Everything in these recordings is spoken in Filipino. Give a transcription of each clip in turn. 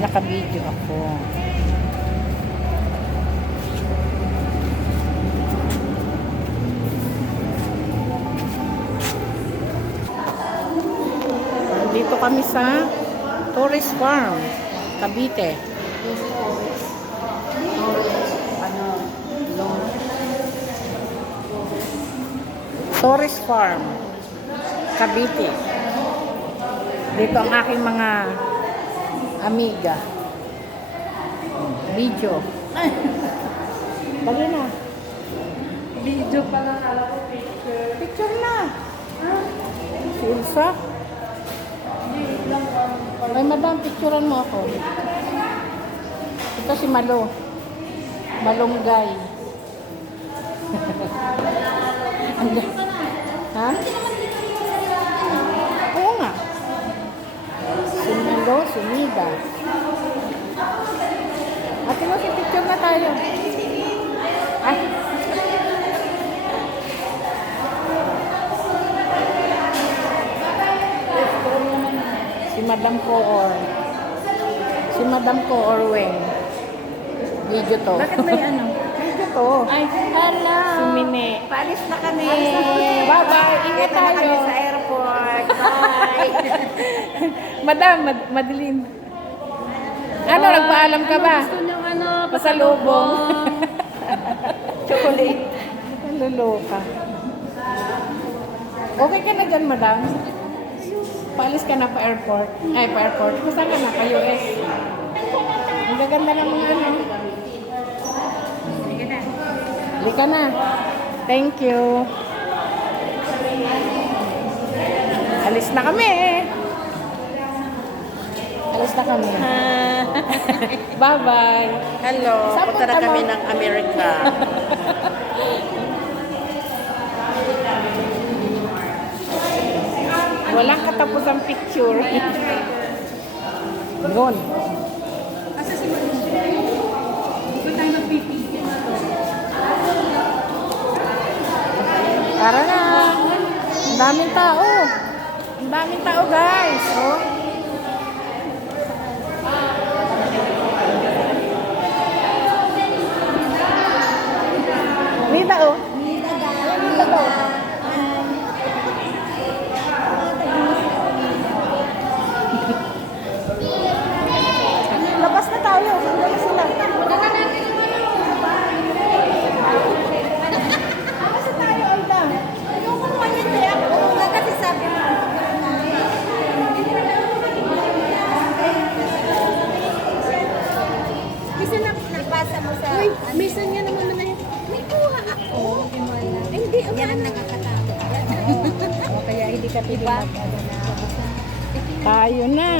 Naka-video ako. Dito kami sa Tourist Farm, Cavite. Tourist Farm, Cavite. Dito ang aking mga amiga. Video. Dali na. Video pa lang, alam ko picture. Picture na. Si Ilsa. Ay, madam, picturean mo ako. Ito si Malo. Malunggay. Ha? Oo nga. Si Malo, si Nida. Ate mo, si picture na tayo. Ay. Si Madam Coor. Si Madam Coor Weng. Video to. Bakit may ano? Video to. Ay, hello! Si Mine. Paalis na kami! Bye-bye. Ingat Kita na kami tayo. sa airport. Bye! Madam, Madeline. Ano, nagpaalam ka ba? Gusto nyo ano? Pasalubong. Chocolate. Naluloka. Okay ka na dyan, madam? Paalis ka na pa airport. Ay, pa airport. Saan ka na? Pa US. Ang gaganda ng mga ano. Sige na. Hindi ka na. Thank you. Alis na kami. Alis na kami. Bye-bye. Hello, Saan punta na punta kami mo? ng Amerika. Walang katapusang picture. Yun. Asa si Manu? Ito tayo magpipigil. Tara na. Ang daming tao. Ang daming tao, guys. Oh. Nita, oh. Nita daw. Labas na tayo. Sandali sila. Labas na tayo, Alda. Ayoko naman hindi ako. Kasi sabi mo. Minsan na nabasa mo sa... Uy, minsan nga naman naman. May kuha ako. Hindi, yan ang nakakatakot. Kaya hindi ka pili Diba? Tayo na.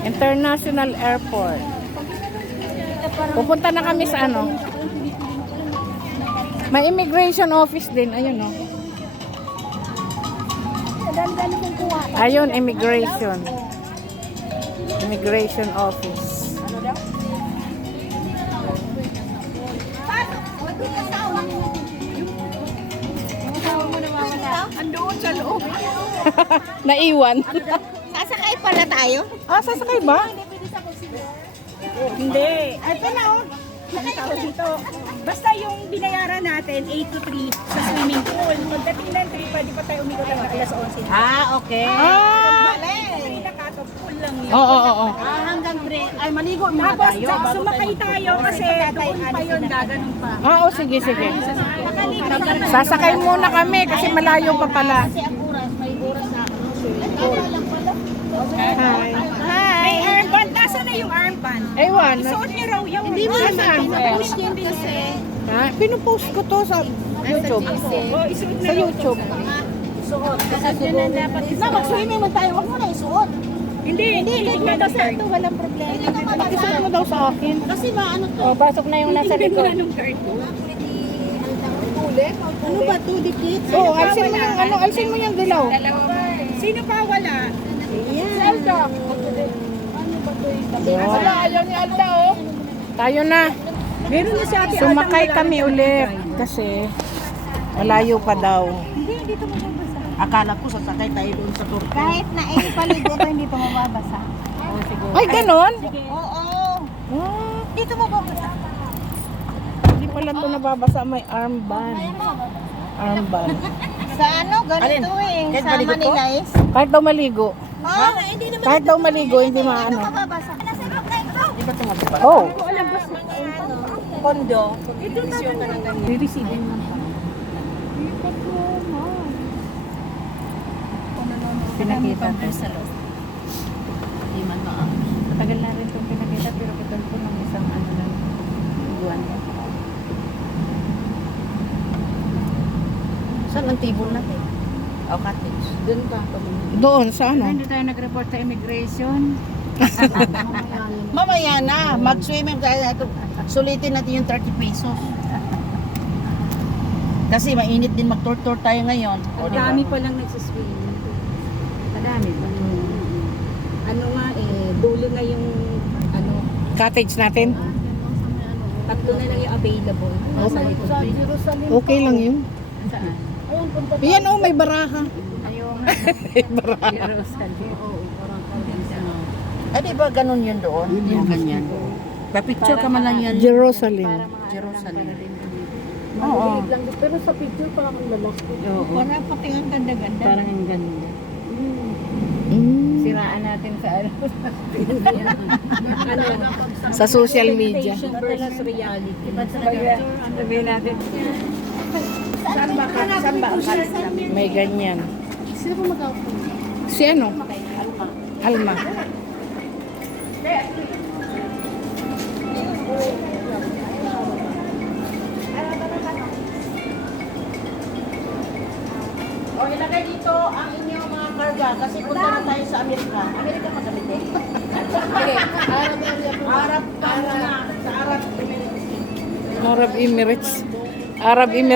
International Airport. Pupunta na kami sa ano? May immigration office din. Ayun, oh. Dami kong kuha. Ayun, immigration. Immigration office. Andoon sa loob. Naiwan. Sasakay pala tayo? Ah, sasakay ba? Hindi. Ay, pala oh. Nakita dito. Basta yung binayaran natin, 8 to 3 sa swimming pool. Pagdating ng 3, pwede pa tayo umikot hanggang alas 11. Ah, okay. Ah! Balik! Nakato, pool lang yun. Oo, oo, oo. Hanggang ay maligo muna Tapos, tayo. sumakay tayo kasi doon pa yun, gaganong pa. Ah, oh, sige, sige. Nakaligo ka na. Sasakay muna kami kasi malayo pa pala. Kasi ang oras, may oras na. Hi. May armband. Nasaan na yung armband? Ewan. Isuot niyo raw yung... Hindi mo Nasaan? naman pinapost yun kasi. Ha? Pinupost ko to sa YouTube. Oh, isuot na Sa raw. YouTube. Suot. Kasi yun ang dapat isuot. Na, mag-swimming mo tayo. Huwag mo na isuot. Hindi, hindi. Hindi mo daw sa ito. Walang problema. Hindi naman Pakisuot mo daw sa akin. Kasi maano to. Oh, pasok na yung nasa likod. Anong card ko? Ano ba? 2 digits? Oh, alsin mo yung ano, alsin mo yung dilaw. Sino pa wala? Ayan. Wala, ayaw ni Alda, oh. Tayo na. Meron na si Ate Alda Sumakay wala kami na ulit kasi Malayo pa daw. Hindi, dito mababasa. Akala ko sasakay tayo doon sa turko. Kahit na paligo to, hindi to mababasa. Ay, ganon? Oo. Ah, Dito mababasa. hindi pala ito nababasa. May armband. Armband. Sa ano, Alin? ganito eh. Kahit Sa maligo to? Manila is. Kahit daw maligo. Oh, hindi naman. Kahit daw maligo, hindi maano. Mababasa. Nasa loob na ito. Di ba tumababa? Oh. Kondo. Desisyon ka ng ganyan. Re-receiving lang pa. Pinakita ko. Di man maang. Matagal na rin itong pinakita pero kitan ko ng isang ano lang. Buwan. Saan ang tibol natin? O cottage. Doon pa. Doon, sa ano? Hindi tayo nag-report sa immigration. Mamaya na, mag-swimming tayo. Sulitin natin yung 30 pesos. Kasi mainit din mag-tour-tour tayo ngayon. O, Ang di ba? dami pa lang nagsiswimming. Madami pa. Ano nga dulo na yung ano, Cottage natin? tatlo na lang yung available. Nasa likod. Okay lang yun. Saan? Yan oh, may baraha. Ayun. May baraha. Jerusalem. Oo, parang Eh, di ba ganun yun doon? Yung ganyan. Pa-picture ka man lang yan. Jerusalem. Jerusalem. Oo. Pero sa picture parang lalaki. Oo. Parang pati ang ganda-ganda. Parang ang ganda. Siraan natin sa ano. ano? Sa social media. Versus reality. Sabihin natin. Saan ba ang college namin? May ganyan. Sino po mag-auto? Si ano? Alma. O, ilagay dito ang inyong mga karga kasi punta na tayo sa Amerika. Amerika magalit eh. Arab na. Sa Arab Emirates. Arab Emirates. Arab Emirates.